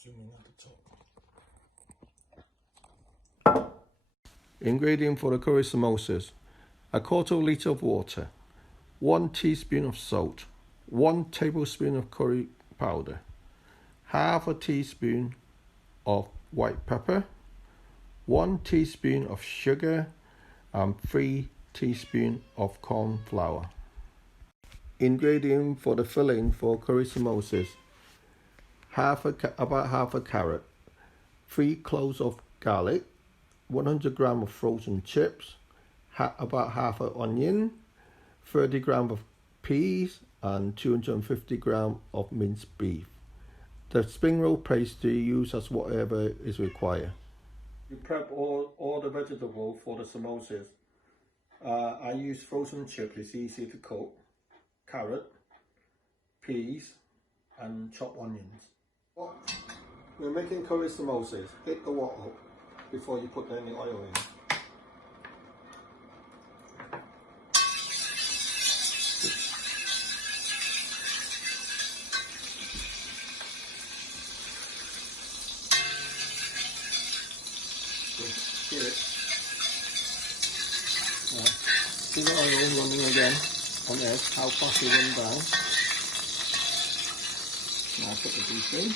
Zooming at the top. Ingredient for the curry samosas: a quarter litre of water, 1 teaspoon of salt, 1 tablespoon of curry powder, half a teaspoon of white pepper, 1 teaspoon of sugar, and 3 teaspoons of corn flour. Ingredient for the filling for curry samosas: about half a carrot, 3 cloves of garlic, 100 grams of frozen chips, about half an onion, 30 grams of peas, and 250 grams of minced beef. The spring roll pastry use as whatever is required. You prep all the vegetables for the samosas. I use frozen chips, it's easy to cook, carrot, peas, and chopped onions. We're making curry samosas. Heat the water up before you put any oil in. Hear it. See the oil running again on edge, how fast it runs down. Now put the beef in.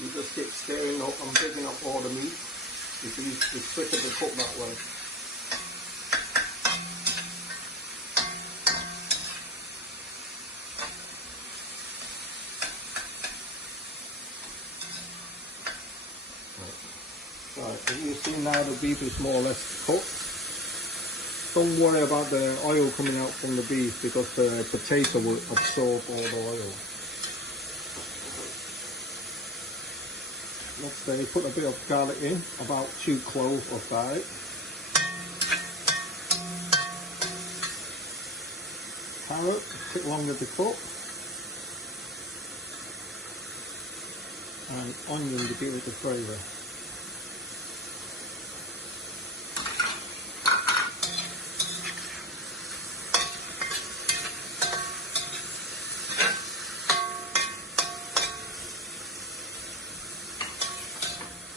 You just keep stirring up and digging up all the meat. It's quicker to cook that way. Right, as you see now, the beef is more or less cooked. Don't worry about the oil coming out from the beef because the potato will absorb all the oil. Next day, put a bit of garlic in, about 2 cloves of garlic. Carrot, take longer to cook. And onion to give it the flavour.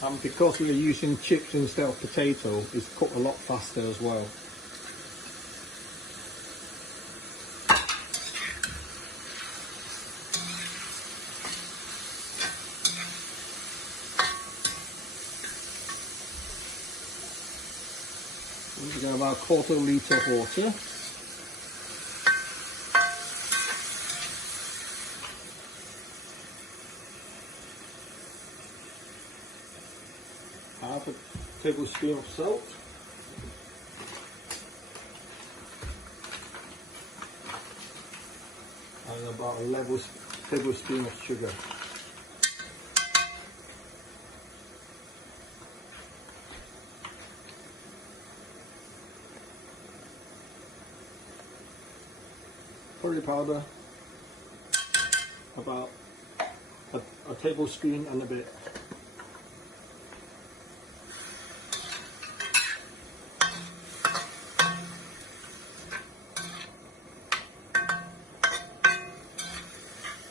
And because we're using chips instead of potato, it's cooked a lot faster as well. We've got about a quarter litre of water. Half a tablespoon of salt, and about 11 tablespoons of sugar. Curry powder, about a tablespoon and a bit.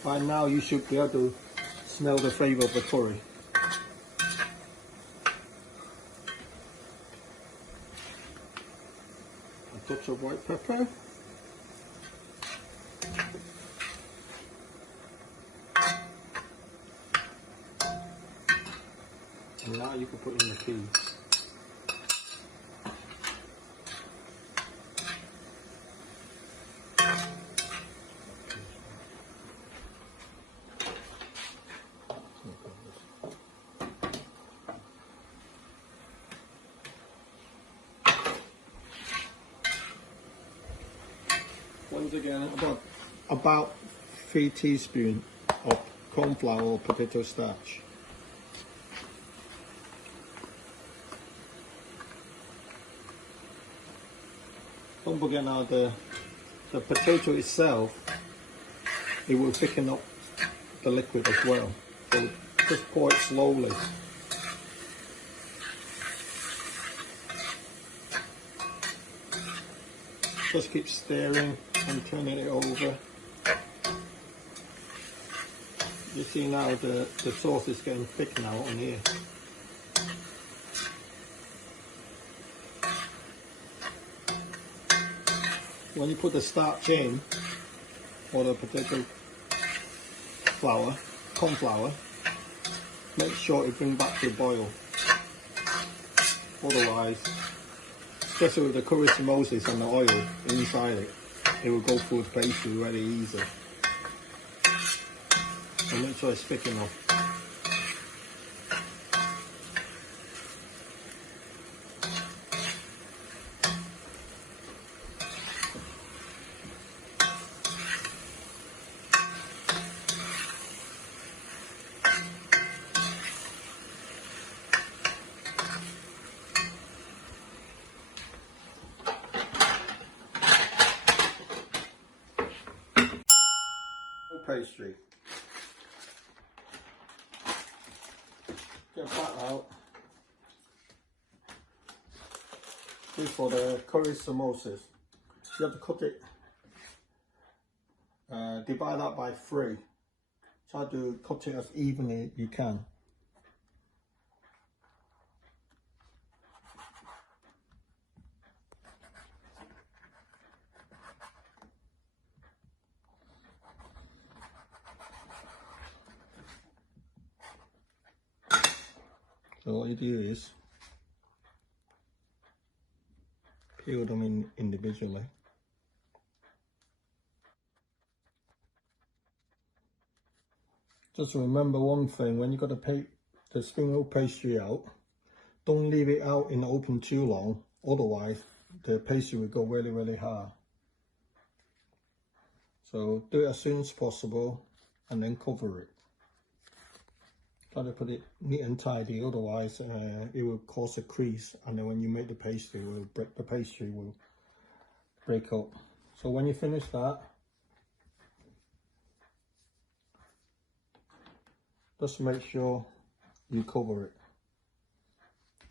By now you should be able to smell the flavour of the curry. A touch of white pepper. And now you can put in the peas. Once again, about 3 teaspoons of corn flour or potato starch. Don't forget now the potato itself, it will thicken up the liquid as well. So just pour it slowly. Just keep stirring and turning it over. You see now the sauce is getting thick now on here. When you put the starch in, or the potato flour, corn flour, make sure it brings back to the boil. Otherwise, especially with the curry samosas and the oil inside it, it will go through the pastry very easy. So make sure it's thick enough. Pastry. Get that out. This for the curry samosas. You have to cut it, divide that by 3. Try to cut it as evenly as you can. So what you do is peel them in individually. Just remember one thing, when you got the spring roll pastry out, don't leave it out in the open too long, otherwise the pastry will go really, really hard. So do it as soon as possible and then cover it. Try to put it neat and tidy, otherwise it will cause a crease, and then when you make the pastry, the pastry will break up. So when you finish that, just make sure you cover it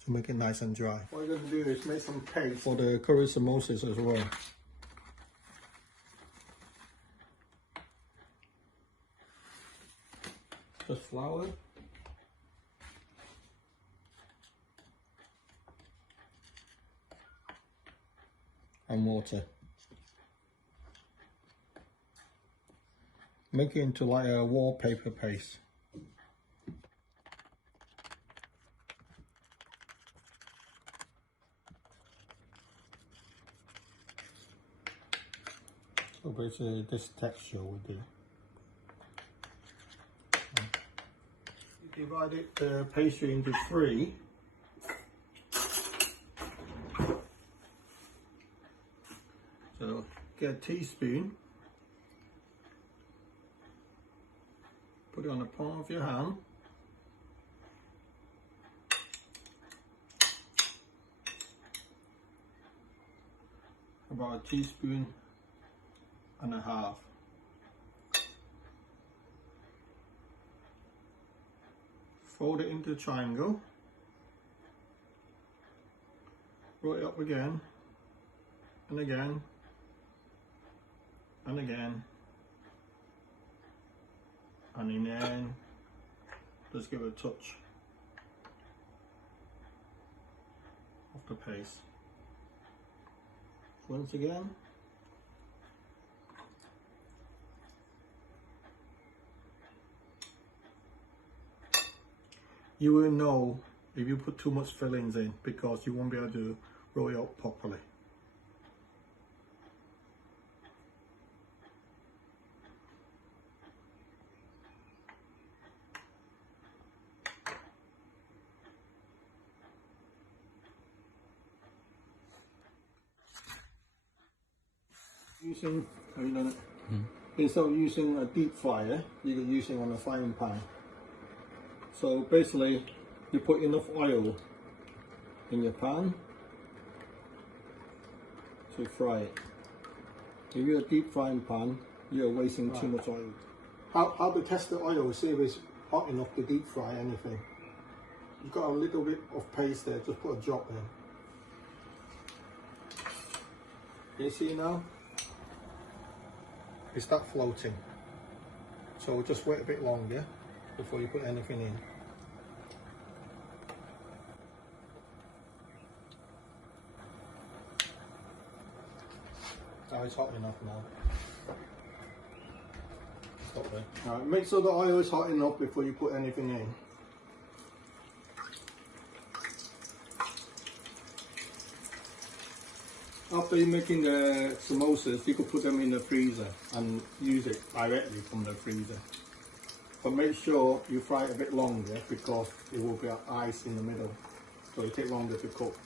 to make it nice and dry. What you're going to do is make some paste for the curry samosas as well. Just flour. And water. Make it into like a wallpaper paste. So basically this texture will do. You divide the pastry into 3. So get a teaspoon, put it on the palm of your hand, about a teaspoon and a half. Fold it into a triangle, roll it up again and again and again, and in the end just give it a touch of the paste. Once again, you will know if you put too much fillings in, because you won't be able to roll it up properly. Have you done it? Instead of using a deep fryer, you can use it on a frying pan. So basically, you put enough oil in your pan to fry it. If you're a deep frying pan, you're wasting too much oil. how to test the oil, see if it's hot enough to deep fry anything. You've got a little bit of paste there, just put a drop in. You see now? It's start floating. So just wait a bit longer before you put anything in. Oh, it's hot enough now. Stop there. Alright, make sure the oil is hot enough before you put anything in. After you're making the samosas, you could put them in the freezer and use it directly from the freezer. But make sure you fry it a bit longer because it will be ice in the middle, so it takes longer to cook.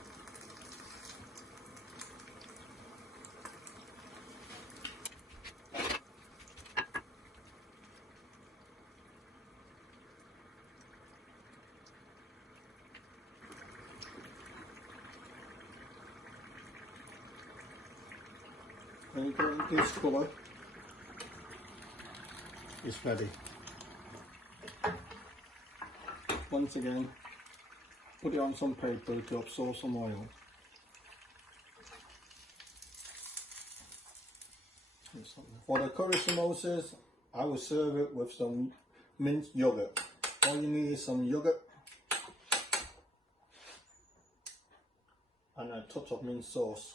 When you get this colour, it's ready. Once again, put it on some paper to absorb some oil. For the curry samosas, I will serve it with some minced yogurt. All you need is some yogurt and a touch of mint sauce.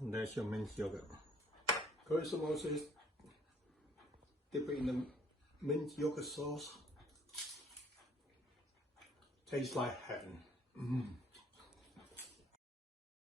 And there's your minced yogurt. Curry samosas, dip it in the minced yogurt sauce. Tastes like heaven.